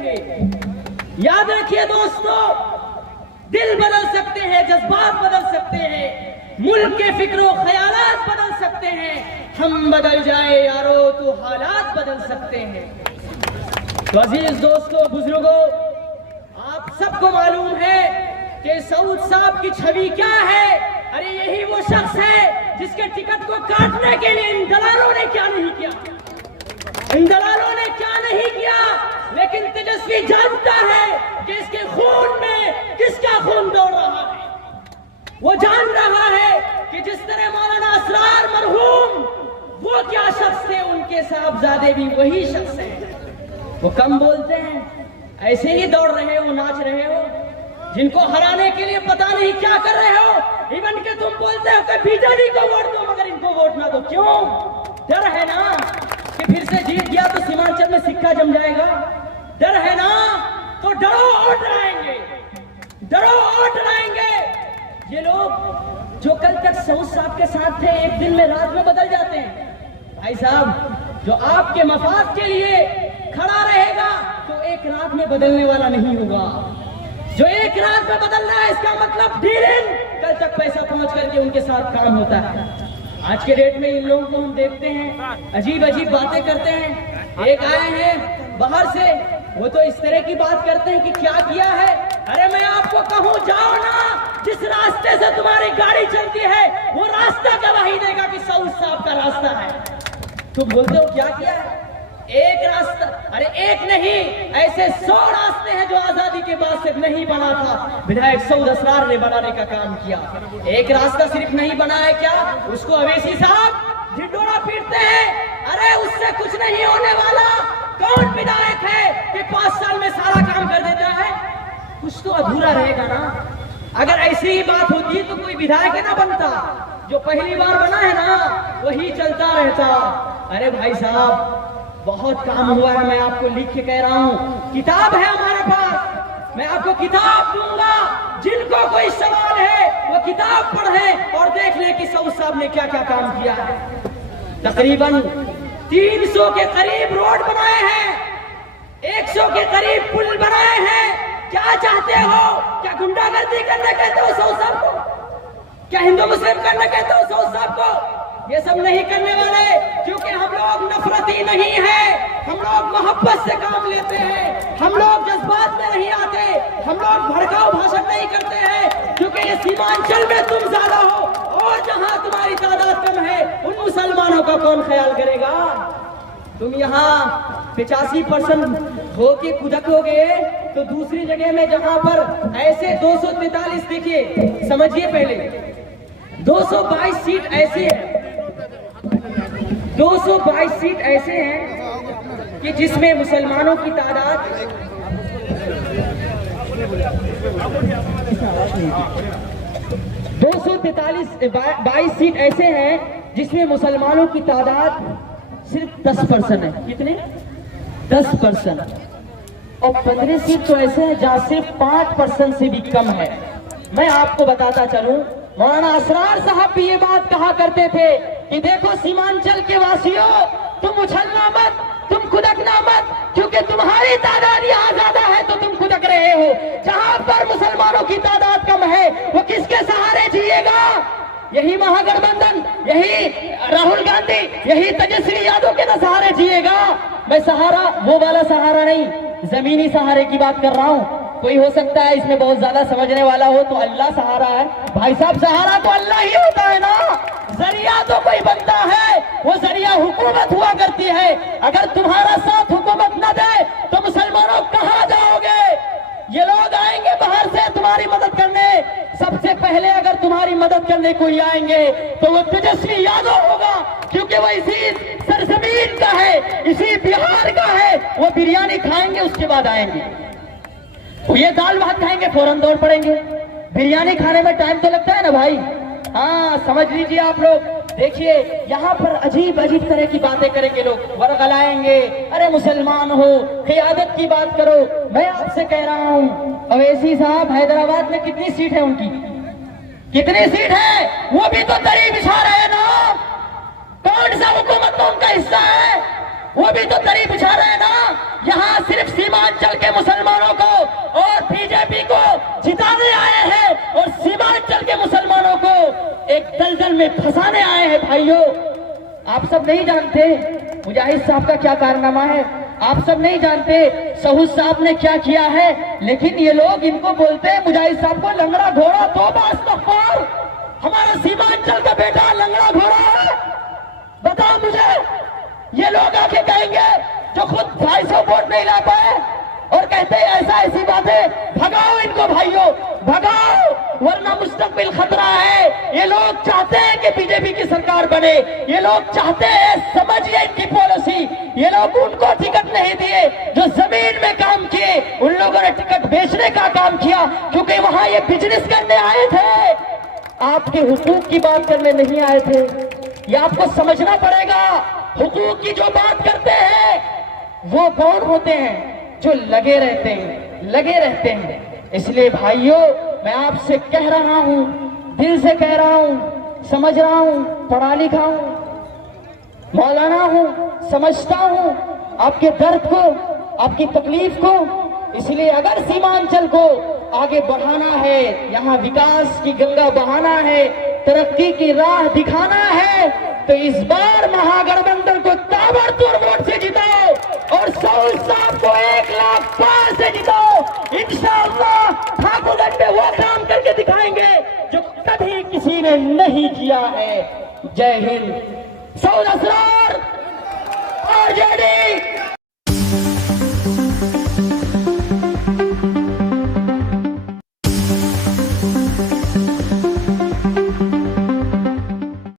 देंगे। याद रखिए दोस्तों, दिल बदल सकते हैं, जज्बात बदल सकते हैं, मुल्क के फिक्रो ख्यालात बदल सकते हैं। हम बदल जाए यारो तो हालात बदल सकते हैं। तो अजीज दोस्तों, बुजुर्गों, आप सबको मालूम है कि सऊद साहब की छवि क्या है। अरे यही वो शख्स है जिसके टिकट को काटने के लिए इन दलालों ने क्या नहीं किया, इन दलालों ने क्या नहीं किया। लेकिन तेजस्वी जानता है कि इसके खून में किसका खून दौड़ रहा है। वो जान रहा है कि जिस तरह मौलाना असरार मरहूम वो क्या शख्स थे, उनके साहबजादे भी वही शख्स हैं। वो कम बोलते हैं, ऐसे ही दौड़ रहे हो, नाच रहे हो, जिनको हराने के लिए पता नहीं क्या कर रहे हो। इवन के तुम बोलते हो कि बीजेपी को वोट दो मगर इनको वोट ना दो। क्यों? डर है ना कि फिर से जीत गया तो सीमांचल में सिक्का जम जाएगा। डर है ना, तो डरो और डराएंगे, डरो और डराएंगे। ये लोग जो कल तक सऊद साहब के साथ थे, एक दिन में रात में बदल जाते हैं। भाई साहब, जो आपके मफाद के लिए खड़ा रहेगा तो एक रात में बदलने वाला नहीं होगा। जो एक रात में बदलना है, इसका मतलब डीलिंग, कल तक पैसा पहुंच करके उनके साथ काम होता है। आज के डेट में इन लोगों को हम देखते हैं, अजीब अजीब बातें करते हैं। एक आए हैं बाहर से, वो तो इस तरह की बात करते हैं कि क्या किया है। अरे मैं आपको कहूँ, जाओ ना, जिस रास्ते से तुम्हारी गाड़ी चलती है वो रास्ता गवाही देगा कि सऊद साहब का रास्ता है। तुम बोलते हो क्या किया है? एक रास्ता, अरे एक नहीं, ऐसे 100 रास्ते हैं जो आजादी के बाद से नहीं बना था। विधायक सऊद असरार ने बनाने का काम किया। एक रास्ता सिर्फ नहीं बना है क्या, उसको अवैसी साहब ढिंडोरा पीटते हैं। अरे उससे कुछ नहीं होने वाला। कौन विधायक है कि 5 साल में सारा काम कर देता है? कुछ तो अधूरा रहेगा ना। अगर ऐसी ही बात होती तो कोई विधायक ना बनता। जो पहली बार बना है ना, वही चलता रहता। अरे भाई साहब, बहुत काम हुआ है। मैं आपको लिख के कह रहा हूँ, किताब है हमारे पास, मैं आपको किताब दूंगा। जिनको कोई सवाल है वो किताब पढ़े और देख ले कि सऊद साहब ने क्या क्या काम किया है। तकरीबन 300 के करीब रोड बनाए हैं, 100 के करीब पुल बनाए हैं। क्या चाहते हो? क्या गुंडागर्दी करना कहते हो सऊद साहब को? क्या हिंदू मुस्लिम करना कहते हो सऊद साहब को? ये सब नहीं करने वाले, क्योंकि हम लोग नफरती नहीं है। हम लोग मोहब्बत से काम लेते हैं, हम लोग जज्बात में नहीं आते, हम लोग भड़काऊ भाषण नहीं करते हैं। क्योंकि ये सीमांचल में तुम ज्यादा हो और जहां तुम्हारी तादाद कम है, उन मुसलमानों का कौन ख्याल करेगा? तुम यहाँ 85% होके कुदकोगे तो दूसरी जगह में जहां पर ऐसे 243, देखिए समझिए पहले, 222 सीट ऐसे है, 222 सीट ऐसे हैं कि जिसमें मुसलमानों की तादाद 222 सीट ऐसे हैं जिसमें मुसलमानों की तादाद सिर्फ 10% है। कितने? 10%। और 15 सीट तो ऐसे हैं जहां सिर्फ 5% से भी कम है। मैं आपको बताता चलूं, मौलाना असरार साहब भी ये बात कहा करते थे कि देखो सीमांचल के वासियों, तुम उछलना मत, तुम खुदकना मत, क्योंकि तुम्हारी तादाद यहाँ ज्यादा है तो तुम खुदक रहे हो। जहां पर मुसलमानों की तादाद कम है वो किसके सहारे जिएगा? यही महागठबंधन, यही राहुल गांधी, यही तेजस्वी यादव के सहारे जिएगा। मैं सहारा वो वाला सहारा नहीं, जमीनी सहारे की बात कर रहा हूँ। कोई हो सकता है इसमें बहुत ज्यादा समझने वाला हो तो अल्लाह सहारा है। भाई साहब, सहारा तो अल्लाह ही होता है ना, जरिया तो कोई बनता है, वो जरिया हुकूमत हुआ करती है। अगर तुम्हारा साथ हुकूमत न दे तो मुसलमानों कहाँ जाओगे? ये लोग आएंगे बाहर से तुम्हारी मदद करने। सबसे पहले अगर तुम्हारी मदद करने कोई आएंगे तो वो तेजस्वी यादव होगा, क्योंकि वो इसी सरजमीन का है, इसी बिहार का है। वो बिरयानी खाएंगे, उसके बाद आएंगे। ये दाल भात खाएंगे, फौरन दौड़ पड़ेंगे। बिरयानी खाने में टाइम तो लगता है ना भाई। हाँ, समझ लीजिए आप लोग। देखिए यहाँ पर अजीब अजीब तरह की बातें करेंगे लोग, वर्गलाएंगे। अरे मुसलमान हो, क़ियादत की बात करो। मैं आपसे कह रहा हूँ, अवैसी साहब हैदराबाद में कितनी सीट है उनकी? कितनी सीट है? वो भी तो दरी बिछा रहे हैं ना। कौन सा हुकूमत में उनका हिस्सा है? वो भी तो दरी बिछा रहे हैं ना। यहाँ सिर्फ सीमांचल के मुसलमानों को और बीजेपी को जिताने आए हैं और सीमांचल के मुसलमानों को एक दलदल में फंसाने आए हैं। भाइयों, आप सब नहीं जानते मुजाहिद साहब का क्या कारनामा है, आप सब नहीं जानते सहूद साहब ने क्या किया है, लेकिन ये लोग इनको बोलते हैं मुजाहिद साहब को लंगड़ा घोड़ा। तौबा इस्तग़फ़ार, हमारा सीमांचल का बेटा लंगड़ा घोड़ा है? बताओ मुझे। ये लोग आके कहेंगे जो खुद 250 वोट नहीं ला पाए और कहते हैं ऐसा ऐसी बातें। भगाओ इनको भाइयों, भगाओ, वरना मुस्तकबिल खतरा है। ये लोग चाहते हैं कि बीजेपी की सरकार बने, ये लोग चाहते हैं, समझिए इनकी पॉलिसी। ये लोग उनको टिकट नहीं दिए जो जमीन में काम किए, उन लोगों ने टिकट बेचने का काम किया, क्योंकि वहां ये बिजनेस करने आए थे, आपके हुकूक की बात करने नहीं आए थे। ये आपको समझना पड़ेगा। हुकूक की जो बात करते हैं वो कौन होते हैं? जो लगे रहते हैं, लगे रहते हैं। इसलिए भाइयों, मैं आपसे कह रहा हूं, दिल से कह रहा हूं, समझ रहा हूं, पढ़ा लिखा हूं, मौलाना हूं, समझता हूं आपके दर्द को, आपकी तकलीफ को। इसलिए अगर सीमांचल को आगे बढ़ाना है, यहाँ विकास की गंगा बहाना है, तरक्की की राह दिखाना है, तो इस बार महागठबंधन को ताबड़तोड़ वोट से जिताओ और सहूद साहब को 1 लाख पार से जिताओ। इंशाअल्लाह ठाकुरगंज में वो काम करके दिखाएंगे जो कभी किसी ने नहीं किया है। जय हिंद। सऊद असरार, आरजेडी।